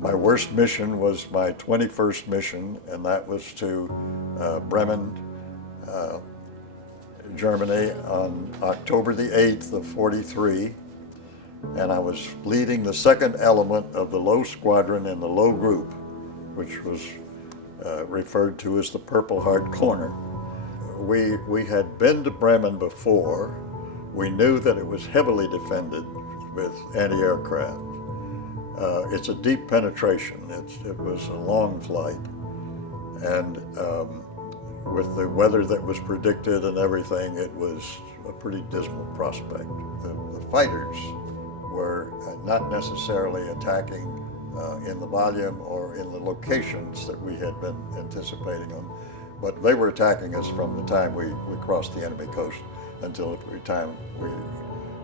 My worst mission was my 21st mission, and that was to Bremen, Germany on October the 8th of 43. And I was leading the second element of the low squadron in the low group, which was referred to as the Purple Heart Corner. We had been to Bremen before. We knew that it was heavily defended with anti-aircraft. It's a deep penetration. It was a long flight. And with the weather that was predicted and everything, it was a pretty dismal prospect. The fighters were not necessarily attacking in the volume or in the locations that we had been anticipating them, but they were attacking us from the time we crossed the enemy coast until the time we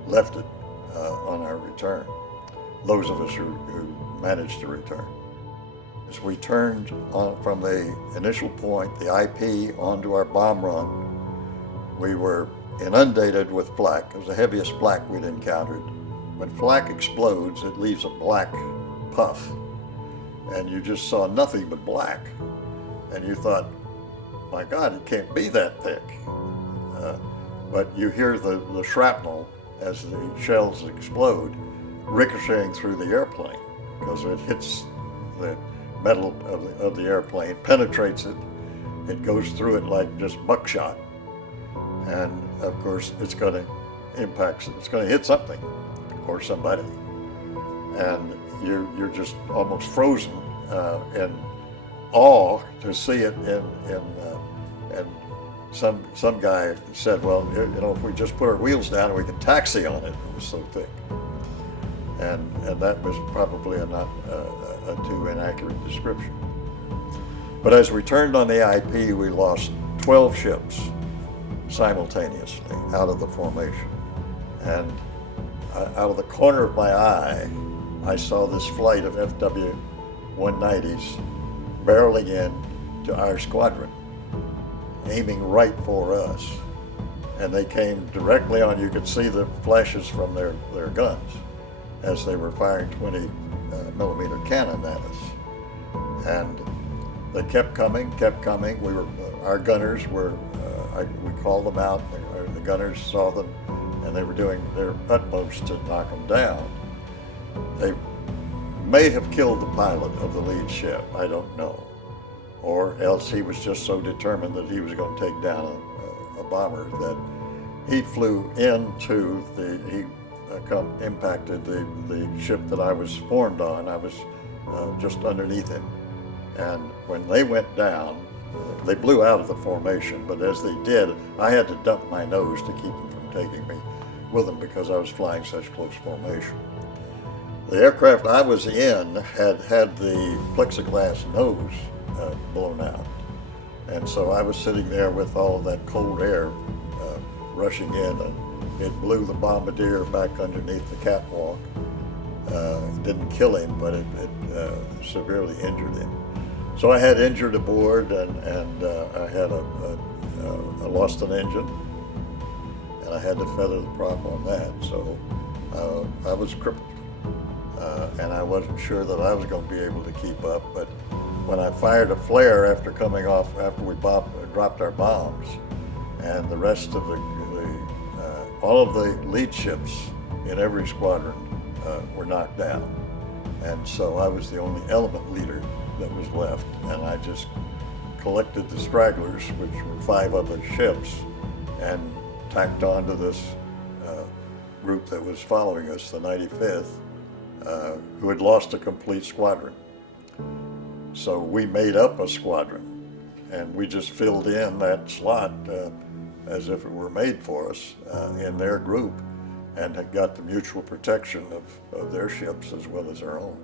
left it on our return, those of us who managed to return. As we turned from the initial point, the IP, onto our bomb run, we were inundated with flak. It was the heaviest flak we'd encountered. When flak explodes, it leaves a black puff, and you just saw nothing but black. And you thought, my God, it can't be that thick. But you hear the shrapnel as the shells explode, ricocheting through the airplane, because it hits the metal of the airplane, penetrates it, it goes through it like just buckshot. And of course, it's going to impact, it's going to hit something or somebody. And you're just almost frozen in awe to see it and some guy said, well, if we just put our wheels down, we can taxi on it. It was so thick. And that was probably not a too inaccurate description. But as we turned on the IP, we lost 12 ships simultaneously out of the formation. And out of the corner of my eye, I saw this flight of FW-190s barreling in to our squadron, aiming right for us. And they came directly on. You could see the flashes from their guns as they were firing 20 millimeter cannon at us. And they kept coming. Our gunners were, we called them out, the gunners saw them, and they were doing their utmost to knock them down. They may have killed the pilot of the lead ship, I don't know. Or else he was just so determined that he was going to take down a bomber that he flew into he impacted the ship that I was formed on. I was just underneath him. And when they went down, they blew out of the formation, but as they did, I had to dump my nose to keep them from taking me with them because I was flying such close formation. The aircraft I was in had the plexiglass nose blown out. And so I was sitting there with all of that cold air rushing in, and it blew the bombardier back underneath the catwalk. It didn't kill him, but it severely injured him. So I had injured aboard, and I had I lost an engine, and I had to feather the prop on that. So I was crippled, and I wasn't sure that I was going to be able to keep up. But when I fired a flare after coming off, after we dropped our bombs, and the rest of all of the lead ships in every squadron were knocked down. And so I was the only element leader that was left, and I just collected the stragglers, which were 5 other ships, and tacked onto this group that was following us, the 95th, who had lost a complete squadron. So we made up a squadron, and we just filled in that slot as if it were made for us in their group, and had got the mutual protection of their ships as well as our own.